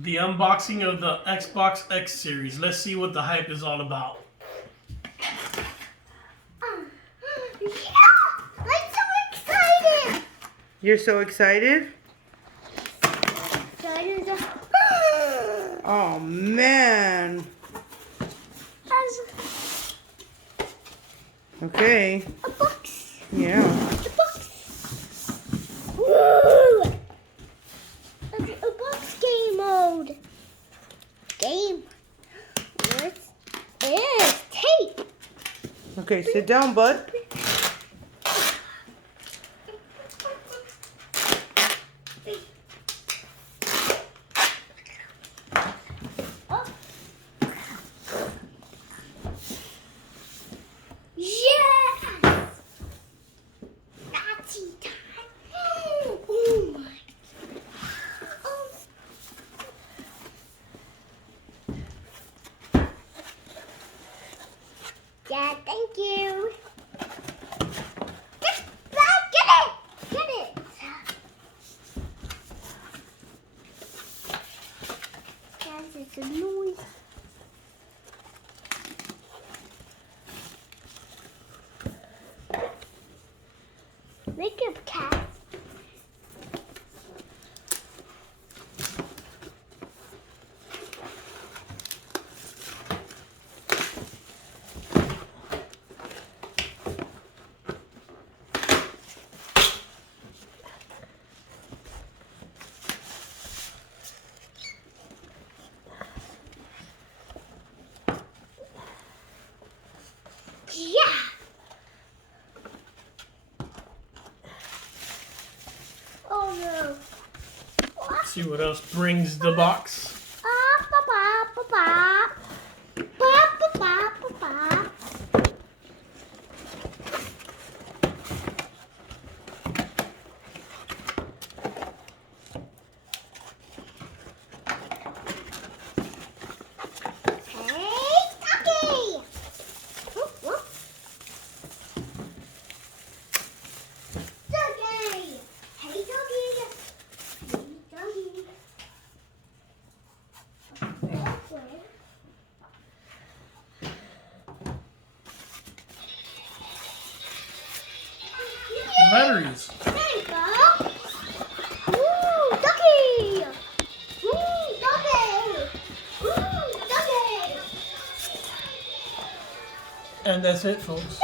The unboxing of the Xbox X series. Let's see what the hype is all about. Yeah! I'm so excited! You're so excited? Oh man. Okay. A box. Yeah. A box. Woo! A box game mode. Game. What is tape? Okay, sit down, bud. Oh. Yes! Natty time. Oh my. Oh. Yeah, thank you. Get it! Get it! Guys, it's a noise. Make up cat. Yeah. Oh no. See what else brings the box. Hey, Ducky! Doggy! Hey, doggy! Hey, doggy! Batteries. There you go! Ooh, doggy! Ooh, doggy! Ooh, doggy! And that's it, folks.